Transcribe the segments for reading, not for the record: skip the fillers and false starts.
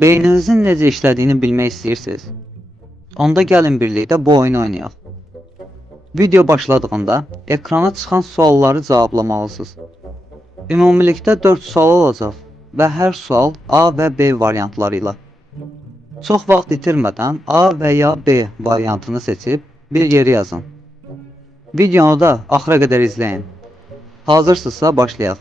Beyninizin necə işlədiyini bilmək istəyirsiniz? Onda gəlin birlikdə bu oyunu oynayaq. Video başladığında ekrana çıxan sualları cavablamalısınız. Ümumilikdə 4 sual olacaq və hər sual A və B variantları ilə. Çox vaxt itirmədən A və ya B variantını seçib bir yeri yazın. Videonu da axıra qədər izləyin. Hazırsınızsa başlayaq.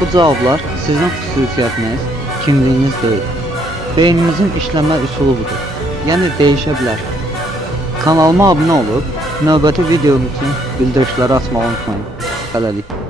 Bu cavablar sizin xüsusiyyətiniz, kimliyiniz deyil. Beyninizin işləmə üsulu budur. Yəni dəyişə bilər. Kanalıma abunə olub, növbəti videom üçün bildirişləri açmağı unutmayın. Hələlik.